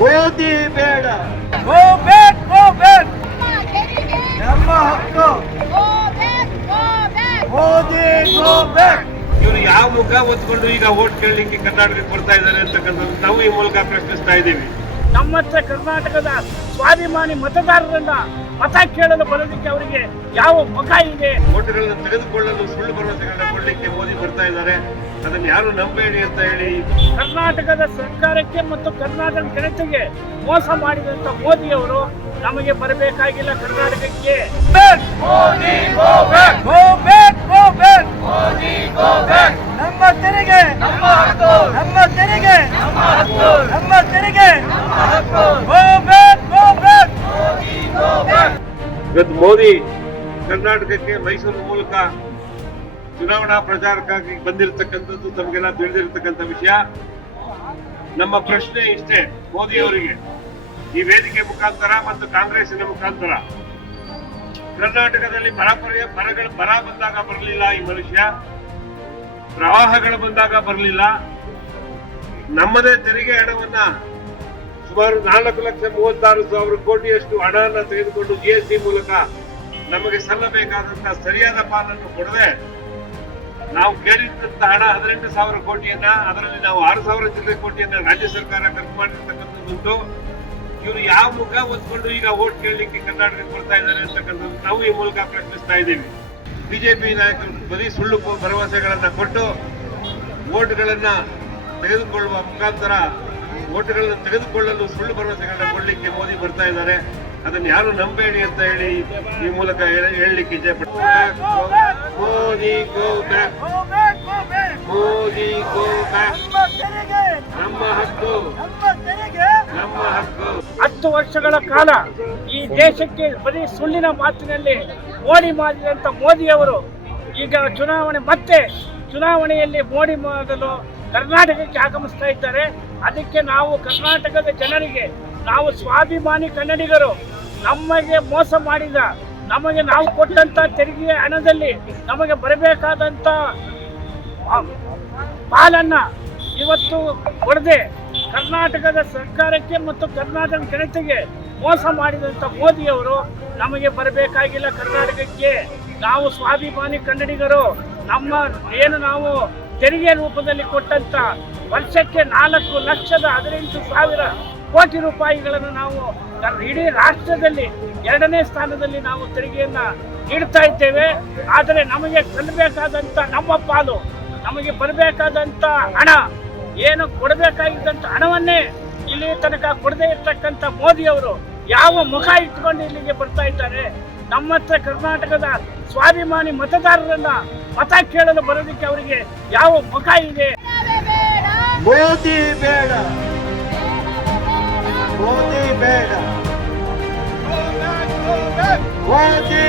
ಮೋದಿ ಬೇಡ. ಗೋ back go back ನಮ್ಮ ಹಕ್ಕು. ಮೋದಿ ಗೋ ಬ್ಯಾಕ್ ಇವರು ಯಾವ ಮುಖ ಹೊತ್ಕೊಂಡು ಈಗ ಓಟ್ ಕೇಳಲಿಕ್ಕೆ ಕರ್ನಾಟಕಕ್ಕೆ ಬರ್ತಾ ಇದ್ದಾರೆ ಅಂತಕ್ಕಂಥದ್ದು ನಾವು ಈ ಮೂಲಕ ಪ್ರಶ್ನಿಸ್ತಾ ಇದ್ದೀವಿ. ನಮ್ಮ ಹತ್ರ ಕರ್ನಾಟಕದ ಸ್ವಾಭಿಮಾನಿ ಮತದಾರರನ್ನ ಮತ ಕೇಳಲು ಬರೋದಕ್ಕೆ ಅವರಿಗೆ ಯಾವ ಮುಖ ಇದೆ ಓಟುಗಳನ್ನು ತೆಗೆದುಕೊಳ್ಳಲು ಸುಳ್ಳು ಭರವಸೆಗಳನ್ನ ಕೊಡಲಿಕ್ಕೆ ಮೋದಿ ಬರ್ತಾ ಇದ್ದಾರೆ ಅದನ್ನು ಯಾರು ನಂಬೇಡಿ ಅಂತ ಹೇಳಿ ಕರ್ನಾಟಕದ ಸರ್ಕಾರಕ್ಕೆ ಮತ್ತು ಕರ್ನಾಟಕ ಜನತೆಗೆ ಮೋಸ ಮಾಡಿದಂತ ಮೋದಿಯವರು ನಮಗೆ ಬರಬೇಕಾಗಿಲ್ಲ ಕರ್ನಾಟಕಕ್ಕೆ Modi go back go back go back Modi go back ನಮ್ಮ ತೆರಿಗೆ ನಮ್ಮ ಹಕ್ಕು ನಮ್ಮ ತೆರಿಗೆ ನಮ್ಮ ಹಕ್ಕು ನಮ್ಮ ತೆರಿಗೆ ನಮ್ಮ ಹಕ್ಕು go back go back Modi go back ಇವತ್ತು ಮೋದಿ ಕರ್ನಾಟಕಕ್ಕೆ ಮೈಸೂರು ಮೂಲಕ ಚುನಾವಣಾ ಪ್ರಚಾರಕ್ಕಾಗಿ ಬಂದಿರತಕ್ಕಂಥದ್ದು ತಮಗೆಲ್ಲ ತಿಳಿದಿರತಕ್ಕಂಥ ವಿಷಯ. ನಮ್ಮ ಪ್ರಶ್ನೆ ಇಷ್ಟೇ ಮೋದಿ ಅವರಿಗೆ. ಈ ವೇದಿಕೆ ಮುಖಾಂತರ ಮತ್ತು ಕಾಂಗ್ರೆಸ್ನ ಮುಖಾಂತರ ಕರ್ನಾಟಕದಲ್ಲಿ ಬರ ಬರಗಳು ಬರ ಬಂದಾಗ ಬರಲಿಲ್ಲ ಈ ಮನುಷ್ಯ. ಪ್ರವಾಹಗಳು ಬಂದಾಗ ಬರಲಿಲ್ಲ. ನಮ್ಮದೇ ತೆರಿಗೆ ಹಣವನ್ನ ಸುಮಾರು ನಾಲ್ಕು ಲಕ್ಷ ಮೂವತ್ತಾರು ಸಾವಿರ ಕೋಟಿಯಷ್ಟು ಹಣವನ್ನು ತೆಗೆದುಕೊಂಡು ಜಿ ಎಸ್ ಟಿ ಮೂಲಕ ನಮಗೆ ಸಲ್ಲಬೇಕಾದಂತಹ ಸರಿಯಾದ ಪಾಲನ್ನು ಕೊಡದೆ ನಾವು ಕೇಳಿದಂತ ಹಣ ಹದಿನೆಂಟು ಸಾವಿರ ಕೋಟಿಯನ್ನ, ಅದರಲ್ಲಿ ನಾವು ಆರು ಸಾವಿರ ಜಿಲ್ಲೆ ಕೋಟಿಯನ್ನ ರಾಜ್ಯ ಸರ್ಕಾರ ಖರ್ಚು ಮಾಡಿರ್ತಕ್ಕಂಥದ್ದುಂಟು ಇವರು ಯಾವ ಮುಖ ಹೊತ್ಕೊಂಡು ಈಗ ಓಟ್ ಕೇಳಲಿಕ್ಕೆ ಕರ್ನಾಟಕಕ್ಕೆ ಬರ್ತಾ ಇದ್ದಾರೆ ಅಂತಕ್ಕಂಥದ್ದು ನಾವು ಈ ಮೂಲಕ ಪ್ರಶ್ನಿಸ್ತಾ ಇದ್ದೀವಿ. ಬಿಜೆಪಿ ನಾಯಕರು ಬರೀ ಸುಳ್ಳು ಭರವಸೆಗಳನ್ನ ಕೊಟ್ಟು ಓಟ್ಗಳನ್ನ ತೆಗೆದುಕೊಳ್ಳುವ ಮುಖಾಂತರ ಓಟ್ಗಳನ್ನ ತೆಗೆದುಕೊಳ್ಳಲು ಸುಳ್ಳು ಭರವಸೆಗಳನ್ನ ಕೊಡಲಿಕ್ಕೆ ಮೋದಿ ಬರ್ತಾ ಇದ್ದಾರೆ. ಅದನ್ನು ಯಾರು ನಂಬೇಡಿ ಅಂತ ಹೇಳಿ ಈ ಮೂಲಕ ಹೇಳ- ಹೇಳಲಿಕ್ಕೆ ಇಚ್ಛೆ Modi go back. Go go back. Modi go back. ನಮ್ಮ ತೆರಿಗೆ. ಹಕ್ಕು. ನಮ್ಮ ತೆರಿಗೆ. ನಮ್ಮ ಹಕ್ಕು. ಹತ್ತು ವರ್ಷಗಳ ಕಾಲ ಈ ದೇಶಕ್ಕೆ ಬರೀ ಸುಳ್ಳಿನ ಮಾತಿನಲ್ಲಿ ಮೋಡಿ ಮಾಡಿದಂತ ಮೋದಿಯವರು ಈಗ ಚುನಾವಣೆ ಮತ್ತೆ ಚುನಾವಣೆಯಲ್ಲಿ ಮೋಡಿ ಮಾಡಲು ಕರ್ನಾಟಕಕ್ಕೆ ಆಗಮಿಸ್ತಾ ಇದ್ದಾರೆ. ಅದಕ್ಕೆ ನಾವು ಕರ್ನಾಟಕದ ಜನರಿಗೆ, ನಾವು ಸ್ವಾಭಿಮಾನಿ ಕನ್ನಡಿಗರು, ನಮಗೆ ಮೋಸ ಮಾಡಿದ, ನಮಗೆ ನಾವು ಕೊಟ್ಟಂತ ತೆರಿಗೆ ಹಣದಲ್ಲಿ ನಮಗೆ ಬರಬೇಕಾದಂತ ಪಾಲನ್ನ ಇವತ್ತು ಕೊಡದೆ ಕರ್ನಾಟಕದ ಸರ್ಕಾರಕ್ಕೆ ಮತ್ತು ಕರ್ನಾಟಕ ಜನತೆಗೆ ಮೋಸ ಮಾಡಿದಂತ ಮೋದಿಯವರು ನಮಗೆ ಬರಬೇಕಾಗಿಲ್ಲ ಕರ್ನಾಟಕಕ್ಕೆ. ನಾವು ಸ್ವಾಭಿಮಾನಿ ಕನ್ನಡಿಗರು ನಮ್ಮ ಏನು ನಾವು ತೆರಿಗೆ ರೂಪದಲ್ಲಿ ಕೊಟ್ಟಂತ ವರ್ಷಕ್ಕೆ ನಾಲ್ಕು ಲಕ್ಷದ ಹದಿನೆಂಟು ಸಾವಿರ ಕೋಟಿ ರೂಪಾಯಿಗಳನ್ನು ನಾವು ಇಡೀ ರಾಷ್ಟ್ರದಲ್ಲಿ ಎರಡನೇ ಸ್ಥಾನದಲ್ಲಿ ನಾವು ತೆರಿಗೆಯನ್ನ ನೀಡ್ತಾ ಇದ್ದೇವೆ. ಆದರೆ ನಮಗೆ ಸಲ್ಲಬೇಕಾದಂತ ನಮ್ಮ ಪಾಲು, ನಮಗೆ ಬರಬೇಕಾದಂತ ಹಣ, ಏನು ಕೊಡಬೇಕಾಗಿದ್ದಂಥ ಹಣವನ್ನೇ ಇಲ್ಲಿ ತನಕ ಕೊಡದೇ ಇರ್ತಕ್ಕಂಥ ಮೋದಿಯವರು ಯಾವ ಮುಖ ಇಟ್ಕೊಂಡು ಇಲ್ಲಿಗೆ ಬರ್ತಾ ಇದ್ದಾರೆ. ನಮ್ಮತ್ರ ಕರ್ನಾಟಕದ ಸ್ವಾಭಿಮಾನಿ ಮತದಾರರನ್ನ ಮತ ಕೇಳಲು ಬರೋದಕ್ಕೆ ಅವರಿಗೆ ಯಾವ ಮುಖ ಇದೆ ಮೋದಿ ಬೇಡ ಮೋದಿ ಬೇಡ ಮೋದಿ